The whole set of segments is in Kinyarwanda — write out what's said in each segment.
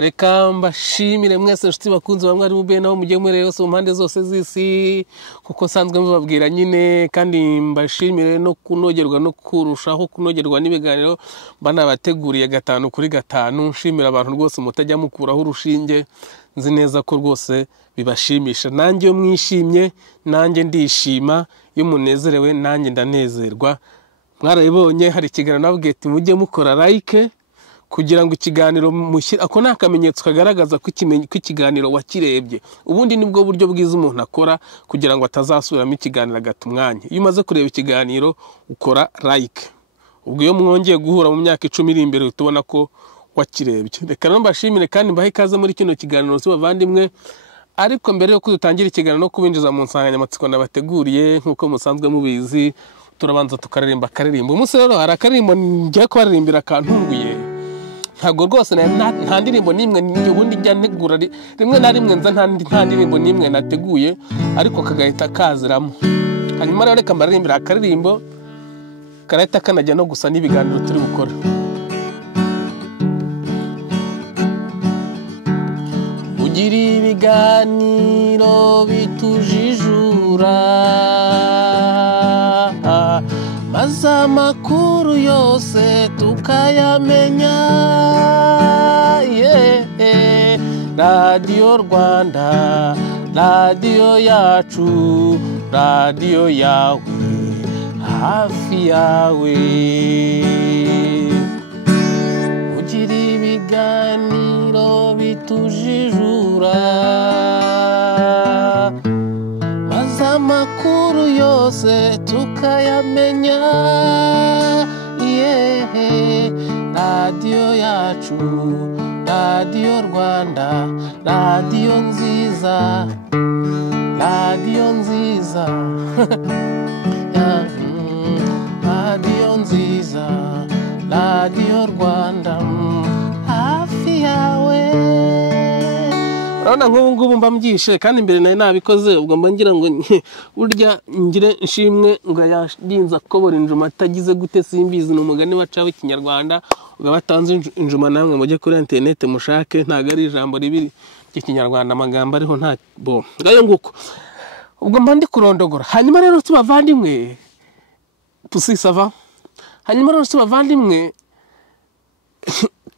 Reka mbashimire mwese nshuti bakunze bamwe ari mube naho mugiye muri yose mu mpande zose z'isi kuko nsanzwe mubabwira nyine kandi mbashimire no kunogerwa no kurushaho kunogerwa n'ibiganiro bana bateguriye 5 kuri 5 nshimira abantu rwose mutajya mukuraho urushinge nzi neza ko rwose bibashimisha nanjye mwishimye nanjye ndishima iyo munezerewe nanjye ndanezerwa mwarabibonye hari ikiganiro nabwiye ati mujye mukora like kugira ngo ikiganiro mushyira ako nakamenyetso kagaragaza ko ikiganiro wakirebye ubundi nibwo buryo bwiza umuntu akora kugira ngo atazasubiramo ikiganiro agatumwanya iyo umaze kureba ikiganiro ukora like ubwo iyo mwongeye guhura mu myaka 10 iri imbere utubona ko wakirebye reka mbashimire kandi mbahe ikaze muri kino kiganiro cy'abavandimwe ariko mbere yo kudutangira ikiganiro no kubinjiza mu nsanganyamatsiko nabateguriye nkuko musanzwe mubizi turabanza tukaririmba karirimbo umunsi rero hari akaririmbo ngiye kubaririmbira kantunguye ntago rwose nta ndirimbo nimwe ubundi njya ntegura rimwe na rimwe nza nta ndirimbo nimwe nateguye ariko kagahita kaziramo hanyuma rero reka mbaririmbira akaririmbo karahita kanajya no gusa n'ibiganiro turi gukora ugira ibiganiro bitujijura maze amakuru yose tukayamenya Radio Rwanda radio yacu radio yawe hafi yawe ugira ibiganiro bitujijura maze amakuru yose tukayamenya radio yacu radio Rwanda radio nziza radio nziza radio nziza radio Rwanda hafi yawe urabona ngubu mba mbyishe kandi imbere nayo nabikoze ubwo mba ngira ngo burya ngire nshimwe ngo yadinza kobora injuma atagize gute simbizi n'umugani wacaho ikinyarwanda ugabatanze injuma namwe mujye kuri internet mushake ntago ari ijambo ribiri cy'ikinyarwanda amagambo ariho nta bo ngayo nguko ubwo mba ndi kurondogora hanyuma rero tubavandimwe pusisava hanyuma rero tubavandimwe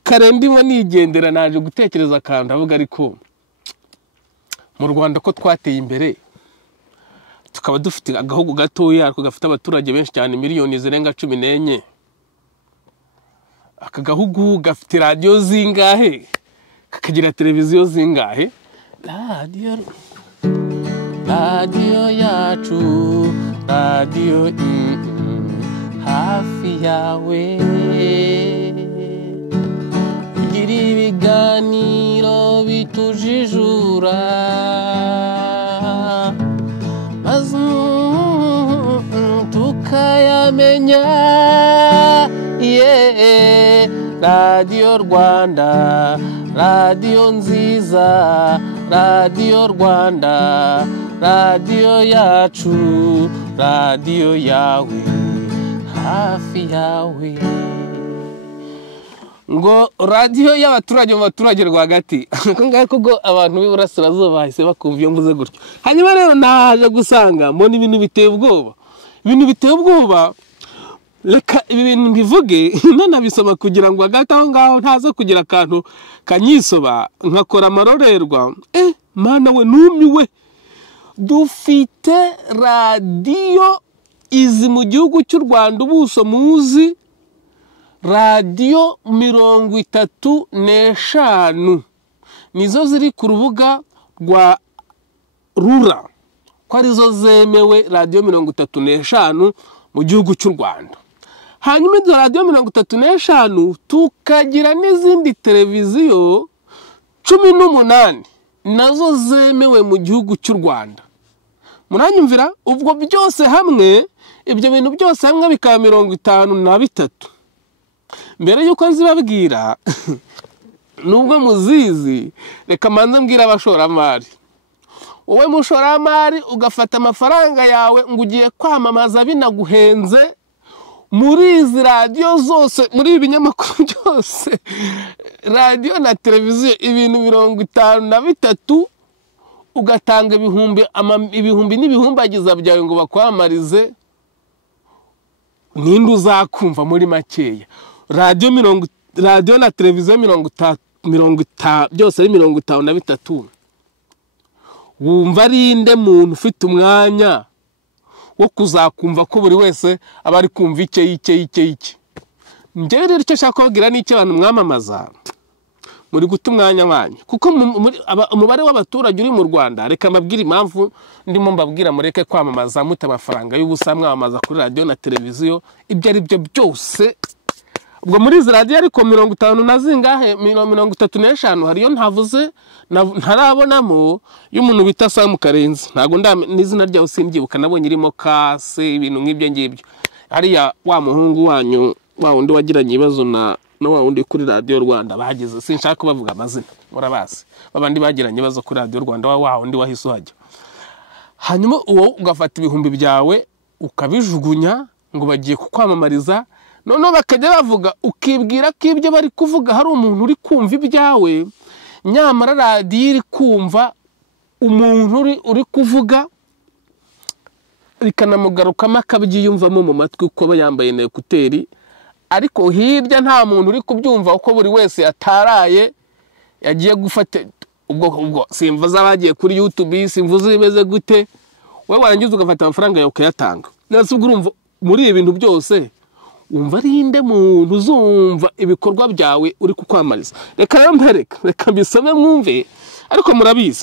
karendimo nigendera naje gutekereza kandi avuga ariko mu Rwanda ko twateye imbere tukaba dufite agahugu gatoya ariko gafite abaturage benshi cyane miliyoni zirenga 14 aka gahugu gafite radio zingahe kakagira televiziyo zingahe radio yacu radio hafi yawe ugira ibiganiro bitujijura tukayamenya Radio Rwanda radio nziza radio Rwanda radio yacu radio yawe hafi yawe ngo radio y'abaturage mu baturage rwagati ngako abantu b'iburasirazuba bahise bakumva iyo mvuze gutyo hanyuma rero naje gusanga mbona ibintu biteye ubwoba reka ibi bintu mbivuge nanabisoma kugira ngo hagati aho ngaho ntaza kugira akantu kanyisoba nkakora amarorerwa mana we numiwe dufite radio izi mu gihugu cy'u Rwanda ubuso muzi radio 35 nizo ziri ku rubuga rwa rura ko arizo zemewe radio 35 mu gihugu cy'u Rwanda hanyuma izo radio 35 tukagira n'izindi televiziyo 18 nazo zemewe mu gihugu cy'u Rwanda muranyumvira ubwo byose hamwe ibyo bintu byose hamwe bikaba 53 mbere yuko nzibabwira nubwo muzizi reka manze mbwira abashoramari wowe mushoramari ugafata amafaranga yawe ngo ugiye kwamamaza binaguhenze muri izi radiyo zose, muri ibi binyamakuru byose, radiyo na televiziyo, ibintu 53 ugatanga ibihumbi n'ibihumbagiza byawe ngo bakwamarize, ninde uzakumva muri makeya? radiyo na televiziyo 50 byose ari 53. Wumva ari inde muntu ufite umwanya wo kuzakumva ko buri wese aba ari kumva icye? Njyewe rero icyo nshaka kubabwira ni icyo abantu mwamamaza muri guta umwanya wanyu, kuko umubare w'abaturage uri mu Rwanda, reka mbabwire impamvu ndimo mbabwira mureke kwamamaza mute amafaranga y'ubusa mwamamaza kuri radiyo na televiziyo ibyo ari byo byose. Ubwo muri izi radiyo ariko 50 na zingahe 35 hariyo ntavuze ntarabonamo y'umuntu bita Sam Karenzi, ntago n'izina ryawe simbyibuka, nabonye irimo kase ibintu nk'ibyo ngibyo. Hariya wa muhungu wanyu wa wundi wagiranye ibibazo na wa wundi kuri radiyo Rwanda bahageze, sinshaka kubavuga amazina, murabazi babandi bagiranye ibibazo kuri radiyo Rwanda, wa wundi wahise uhajya. Hanyuma uwo ugafata ibihumbi byawe ukabijugunya ngo bagiye kukwamamariza, noneho bakajya bavuga, ukibwira ko ibyo bari kuvuga hari umuntu uri kumva ibyawe, nyamara radiyo iri kumva umuntu uri kuvuga, bikanamugarukamo akabyiyumvamo mu matwi uko aba yambaye na ekuteri, ariko hirya nta muntu uri kubyumva, uko buri wese yataraye yagiye gufata ubwo simvuze abagiye kuri YouTube, simvuze imeze gute, wowe warangiza ugafata amafaranga yawe ukayatanga. Nase ubwo urumva muri ibintu byose umva ari inde muntu uzumva ibikorwa byawe uri kukwamariza? Reka rero reka mbisome mwumve, ariko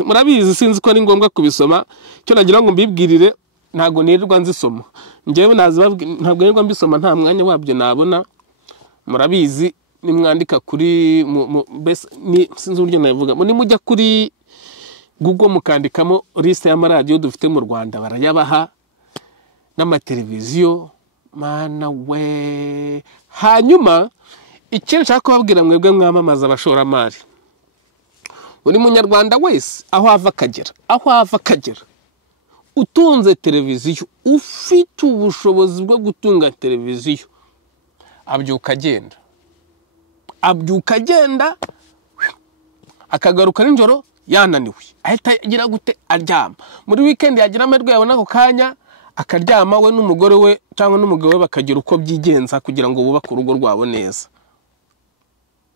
murabizi sinzi ko ari ngombwa kubisoma. Cyo nagira ngo mbibwirire, ntago nirirwa nzisoma njyewe, ntabwo nirirwa mbisoma, nta mwanya wabyo nabona. Murabizi nimwandika kuri sinzi uburyo navuga, ni mujya kuri Google mukandikamo liste y'amaradiyo dufite mu Rwanda, barayabaha n'amateleviziyo, mana we. Hanyuma ikintu nshaka kubabwira mwebwe mwamamaza abashoramari, buri munyarwanda wese aho ava akagera utunze televiziyo, ufite ubushobozi bwo gutunga televiziyo, abyuka agenda akagaruka nijoro yananiwe, ahita agira gute aryama. Muri weekend yagira amahirwe yabona ako kanya akaryama, we n'umugore we cyangwa n'umugabo we bakagira uko byigenza kugira ngo bubake urugo rwabo neza,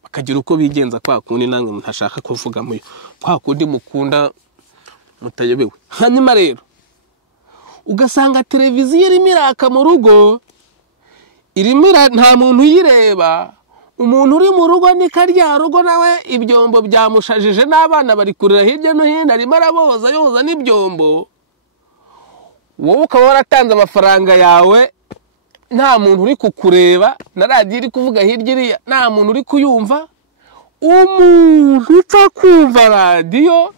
bakagira uko bigenza kwa kundi nange mutashaka kuvuga muyo, kwa kundi mukunda mutayebewe. Hanyuma rero ugasanga televiziyo irimo iraka mu rugo, nta muntu uyireba, umuntu uri mu rugo ni karya rugo nawe ibyombo byamushajije n'abana bari kurira hirya no hino, arimo araboza yoza n'ibyombo, wowe ukaba waratanze amafaranga yawe, nta muntu uri kukureba, na radiyo iri kuvuga hirya iriya nta muntu uri kuyumva. Umuntu upfa kumva radiyo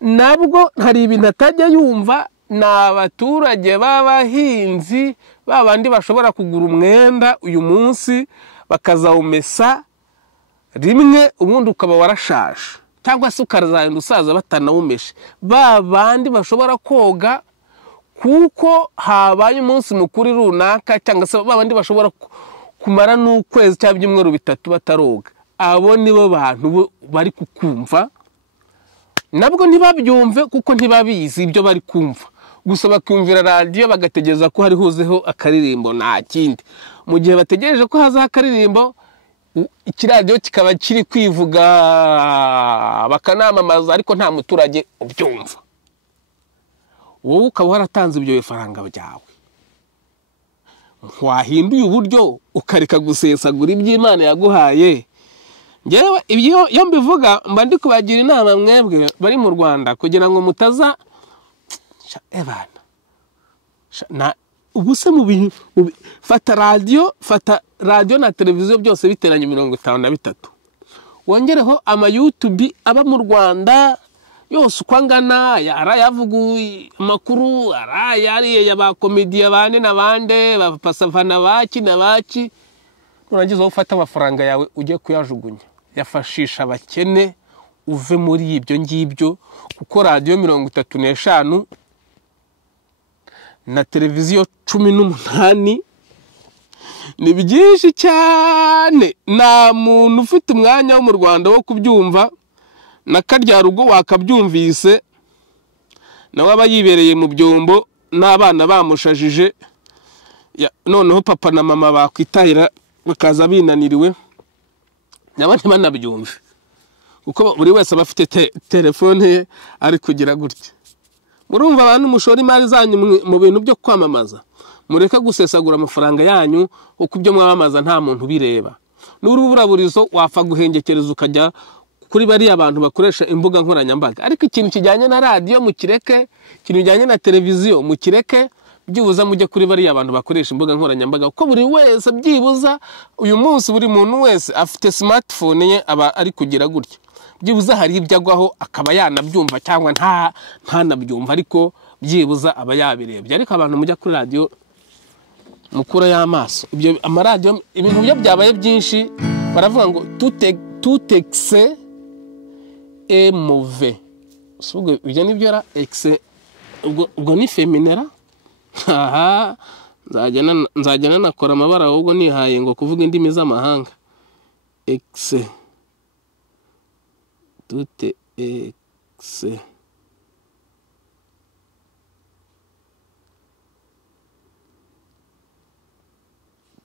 nabwo hari ibintu atajya yumva, ni abaturage b'abahinzi, babandi bashobora kugura umwenda uyu munsi bakazawumesa rimwe, ubundi ukaba warashaje, cyangwa se ukarazagenda usaza batanawumeshe. Babandi bashobora koga kuko habaye umunsi mukuru runaka, cyangwa se babandi bashobora kumara n'ukwezi cyangwa ibyumweru 3 bataroga, abo nibo bantu bari kukumva. Nabwo ntibabyumve kuko ntibabizi ibyo bari kumva, gusa bakumvira radiyo bagategereza ko hari huzeho akaririmbo, nta kindi. Mu gihe bategereje ko haza akaririmbo, ikiradiyo kikaba kiri kwivuga bakanamamaza, ariko nta muturage ubyumva. Wowe ukaba waratanze ibyo bifaranga byawe, wahinduye uburyo ukareka gusesagura iby'Imana yaguhaye. Ngewe iyo mbivuga mba ndi kubagira inama mwebwe bari mu Rwanda, kugira ngo mutaza ubuse mu bintu. Fata radiyo na televiziyo byose biteranye 53, wongereho ama YouTube aba mu Rwanda yose uko angana, arayavuga amakuru, arayariye y'abakomediya bane n'abande bapasavana baki n'abaki, nurangiza ufata amafaranga yawe ujye kuyajugunya, yafashisha abakene, uve muri ibyo ngibyo. Kuko radiyo 35 na televiziyo 18 ni byinshi cyane, nta muntu ufite umwanya wo mu Rwanda wo kubyumva, na karya rugo wakabyumvise nawe aba yibereye mu byombo n'abana bamushajije, noneho papa na mama bakwitahira bakaza binaniriwe, n'abandi banabyumve kuko buri wese aba afite telefone ye ari kugira gutya. Murumva abantu mushora imari zanyu mu bintu byo kwamamaza, mureka gusesagura amafaranga yanyu uko ibyo mwamamaza nta muntu bireba. N'urubura burizo wapfa guhengekereza ukajya kuri bari abantu bakoresha imbuga nkoranyambaga, ariko ikintu kijyanye na radio mukireke, ikintu kijyanye na televiziyo mukireke, byibuza mujye kuri bari abantu bakoresha imbuga nkoranyambaga, kuko buri wese byibuza uyu munsi buri muntu wese afite smartphone ye aba ari kugira gutya, byibuza hari ibyo agwaho akaba yanabyumva cyangwa ntanabyumva, ariko byibuza aba yabirebye. Ariko abantu mujya kuri radio mukura y'amaso, ibyo amaradio ibintu byo byabaye byinshi, baravuga ngo tout excès est mauvais. Ubwo ibyo nibyo ra excès, ubwo ni féminin. Aha nzajya nakora amabara ahubwo nihaye ngo kuvuga indimi z'amahanga. Excès, tout excès,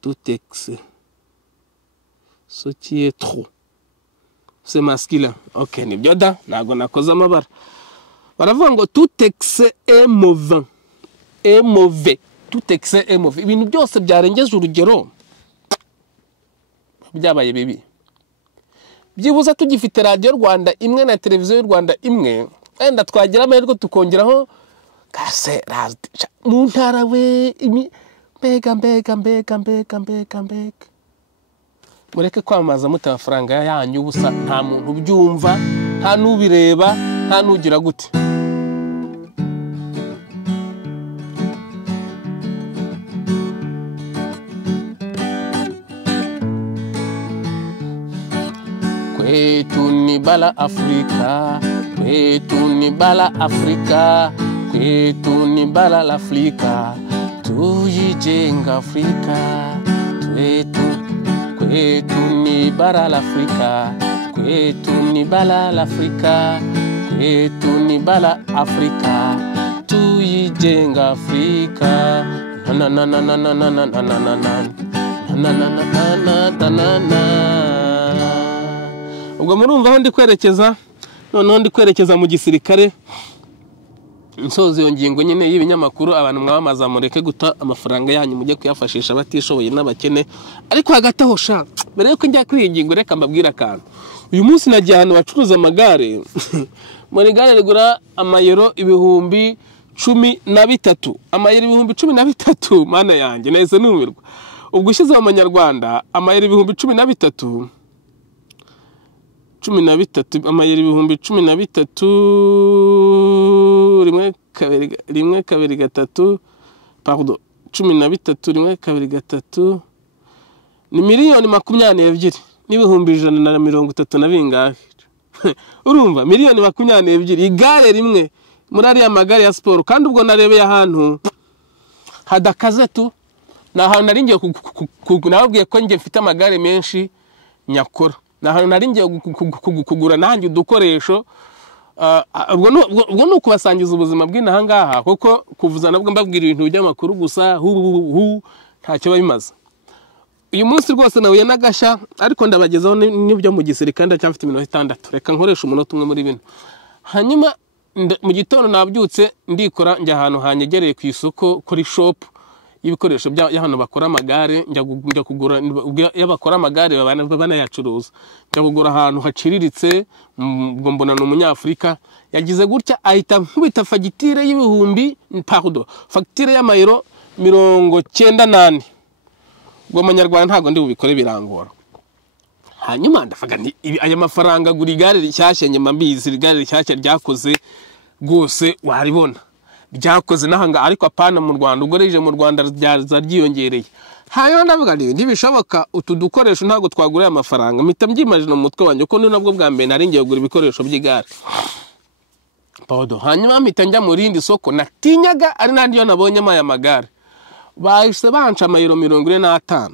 tout excès, ce qui est trop, c'est masculin. Ok, nibyo da, ntago nakoze amabara. Baravuga ngo tout excès est mauvais, est mauvais, tout excès est mauvais. Ibintu byose byarengeje urugero byabaye bibi. Byibuza tugifite radio Rwanda imwe na televiziyo y'u Rwanda imwe, enda twagira amahirwe tukongeraho kase mu ntara we mbega. Mureke kwamaza muta amafaranga yanyu ubusa, nta muntu ubyumva, nta nubireba, nta nugira gute. Kwetu ni bara Afrika, kwetu ni bara Afrika, kwetu ni bara la Afrika, tujijenga Afrika, kwetu ni bara la Afrika, kwetu ni bara la Afrika, kwetu ni bara Afrika, tujijenga Afrika. Na na na na na na na na na na na na na. Ubwo murumva aho ndi kwerekeza, noneho ndi kwerekeza mu gisirikare. Insozi yo ngingo nyine y'ibinyamakuru, abantu mwamaza mureke guta amafaranga yanyu mujye kuyafashisha batishoboye n'abakene. Ariko hagati aho sha, mbere yuko njya kuri ingingo reka mbabwira akantu. Uyu munsi nagiye ahantu bacuruza amagare. Muri gare rigura amayero 13,000, amayero 13,000, mana yanjye nahise numirwa. Ubwo ushize mu Manyarwanda amayero 13,000, amayero 13,000 rimwe kabiri gatatu, pardon, 13 rimwe kabiri gatatu ni miliyoni 22 n'ibihumbi 130 na bingahe. Urumva miliyoni 22 igare rimwe muri ari amagare ya sport. Kandi ubwo narebeye ahantu hadakaze tu, na ahantu naringiye nababwiye ko ngiye mfite amagare menshi nyakora, na ahantu naringiye kugura nanjye udukoresho. Ubwo no kubasangiza ubuzima bw'inaha ngaha, kuko kuvuza nabwo mbabwira ibintu by'amakuru gusa ntacyo babimaze. Uyu munsi rwose nawe yanagashya, ariko ndabagezaho n'ibyo mu gisirikare ndacyafite iminota 6. Reka nkoresha umunota umwe muri bino. Hanyuma mu gitondo nabyutse ndikora njya ahantu hanyegereye ku isoko kuri shop y'ibikoresho by'ahantu bakora amagare, njya kugura y'abakora amagare banayacuruza. Njya kugura ahantu haciriritse, ubwo mbona n'umunyafrika yagize gutya ahita nkubita fagitire y'ibihumbi, pardon, fagitire y'amayero 98. Ubwo Manyarwanda ntago ndi bubikore birangora. Hanyuma ndafaga nti aya mafaranga gura igare rishyashya, nyuma mbizi igare rishyashya ryakoze gose waribona ryakoze nahanga, ariko apana mu Rwanda. Ubwo rije mu Rwanda ryaza ryiyongereye. Hanyuma ndavuga nti ntibishoboka utu dukoresho ntago twagura amafaranga. Mpita mbyimagine mu mutwe wanjye ko nabwo bwa mbere nari ngiye kugura ibikoresho by'igare. Pardon. Hanyuma mpita njya mu rindi soko natinyaga, ari nandi yo nabonye aya magare. bahise banca amayero 45.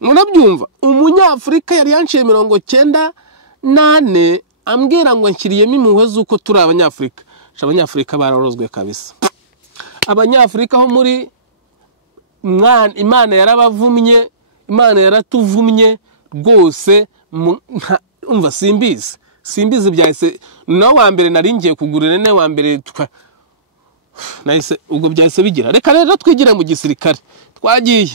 Munabyumva umunyafurika yari yanciye 98 ambwira ngo nshyiriyemo impuhwe z'uko turi abanyafurika. Abanyafurika bararozwe kabisa. Abanyafurika ho muri Imana yarabavumye, Imana yaratuvumye rwose. Umva simbizi byahise no wa mbere nari ngiye kugurira ne wa mbere nahise ubwo byahise bigira. Reka rero twigira mu gisirikare twagiye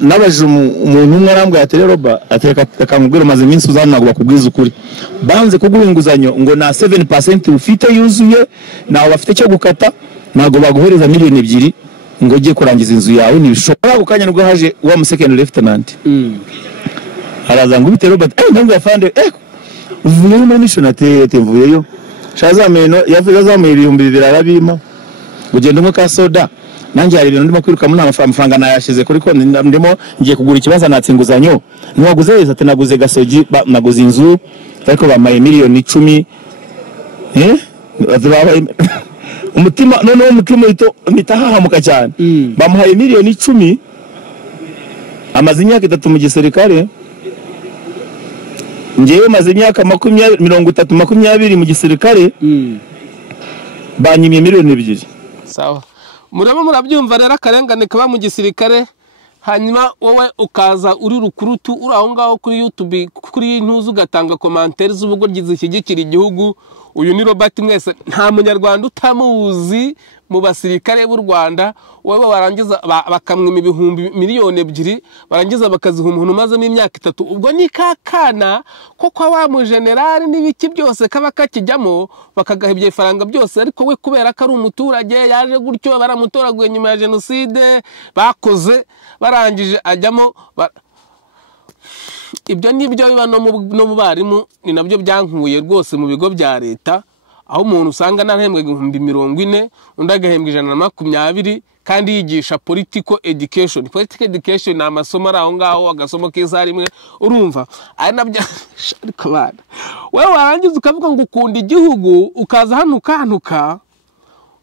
nabaje umuntu umwe arambwira ati Roba ateka akamubwira maze iminsi uzanago bakubwiza ukuri banze kuguha inguzanyo ngo na 7% ufite yuzuye nawe bafite cyo gukata nago baguhereza miliyoni 2 ngo ugiye kurangiza inzu yawe nibishobora gukanya nubwo haje wa mu second lieutenant araza ngo bite Roba ntabwo yafande uvuye muri mission atete mvuyeyo shazameno yazamuye 2000 arabima ugenda umwe ka soda nanjye hari ibintu ndimo kwiruka muri amafaranga nayashize kuri konti ndimo ngiye kugura ikibazo natsinguzanyo ntiwaguze wese ati naguze gasogi naguze inzu ariko bamaye miliyoni 10 umutima none umutima ito mitahahamuka cyane bamuhaye miliyoni 10 amaze imyaka 3 mu gisirikare ngiye maze imyaka 20 mu gisirikare banyimye miliyoni 2. Sawa murabyumva rero akarengane kaba mu gisirikare. Hanyuma wowe ukaza uri rukurutu uri aho ngaho kuri YouTube kuri ntuzu ugatanga commentaires z'ubwo gizishyigikira igihugu. Uyu ni Robert mwese nta munyarwanda utamuzi mu basirikare b'u Rwanda. Wowe warangiza bakamwima ibihumbi miliyoni 2 barangiza bakaziha umuntu maze mu imyaka 3. Ubwo ni kakana ko kwa wa mu general n'ibiki byose kaba kakijyamo bakagahibye ifaranga byose. Ariko we kubera ko ari umuturage yaje gutyo baramutoraguye nyuma ya genocide bakoze barangije ajyamo ibyo nibyo biba no mu barimu ni nabyo byankuye rwose mu bigo bya leta aho umuntu usanga narahembwe 40 undi agahembwa 120 kandi yigisha political education. Political education ni amasomo ari aho ngaho agasomo keza rimwe urumva ari nabyo ariko bana wewe warangiza ukavuga ngo ukunda igihugu ukaza hano ukanuka.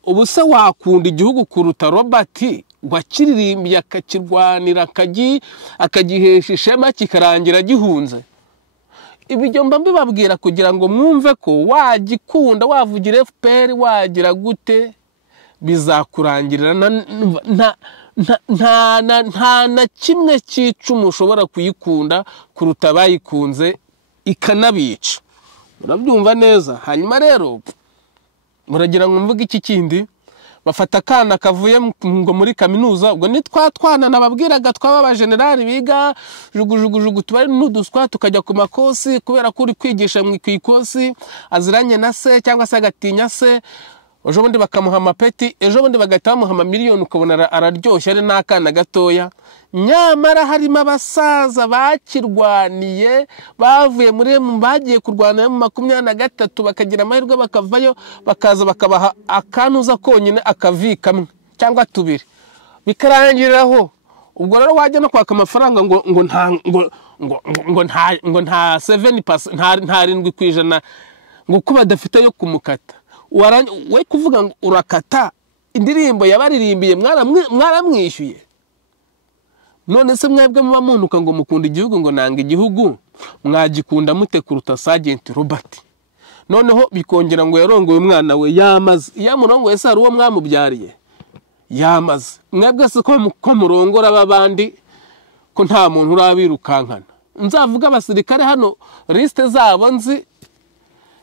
Ubu se wakunda igihugu kuruta Robert wakiririmbiye akakirwanira akagihesha ishema kikarangira gihunze? Ibyo mba mbibabwira kugira ngo mwumve ko wagikunda wavugira FPR wagira gute bizakurangirira nta kimwe cy'icumu ushobora kuyikunda kuruta bayikunze ikanabica. Murabyumva neza. Hanyuma rero muragira ngo mvuge iki kindi bafata akana kavuye ngo muri kaminuza ubwo nitwatwana nababwiraga twaba generali biga jugujugujugu tubari n'uduswa tukajya ku makosi kubera ko uri kwigisha mu kwikosi aziranye na se cyangwa se agatinya se. Ejo bundi bakamuha amapeti ejo bundi bagahita bamuha miliyoni ukabona araryoshye ari n'akana gatoya. Nyamara harimo abasaza bakirwaniye bavuye muri bagiye kurwana mu 23 bakagira amahirwe bakavayo bakaza bakabaha akanuza konyine akavikamwe cyangwa 2 bikarangiriraho. Ubwo rero wajya no kwaka amafaranga ngo nta 7% nta 7% ngo kuba badafite yo kumukata. We kuvuga ngo urakata indirimbo yabaririmbiye mwaramwishyuye. None se mwebwe muba munuka ngo mukunda igihugu ngo nanga igihugu mwagikunda mute kuruta Sergeant Robert? Noneho bikongera ngo yarongoye umwana we yamaze yamurongoye se ari uwo mwamubyariye yamaze. Mwebwe se ko murongora babandi ko nta muntu urabirukankana. Nzavuga abasirikare hano liste zabo nzi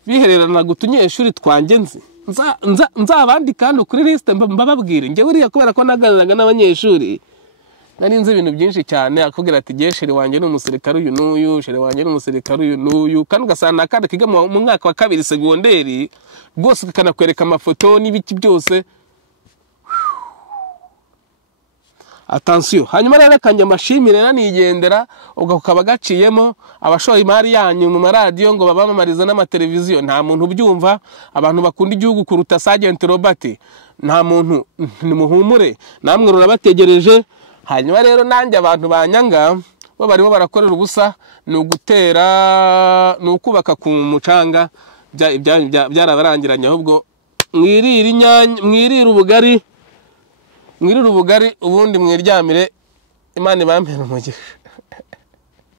bihererana gutunyeshuri twanjye nzi nzabandika hano kuri liste mbababwire. Nge buriya kubera ko naganiraga n'abanyeshuri nari nzi ibintu byinshi cyane akubwira ati geshere wanjye n'umusirikare uyu n'uyu shere wanjye n'umusirikare uyu n'uyu kandi ugasanga akandi kiga mu mwaka wa 2 segonderi rwose kanakwereka amafoto n'ibiki byose. Attention. Hanyuma rero kanje amashimire nanigendera ugakaba gaciyemo abashoye imari yanyu mu maradiyo ngo babamamariza n'amateleviziyo nta muntu ubyumva. Abantu bakunda igihugu kuruta Sergeant Robert nta muntu nimuhumure namwe rurabategereje. Hanyuma rero nanjye abantu banyanga bo barimo barakorera ubusa ni ugutera ni ukubaka ku mucanga byarabarangiranye ahubwo mwirira inyanya mwirira ubugari mwirire ubugari ubundi mwiryamire Imana ibampere umugisha.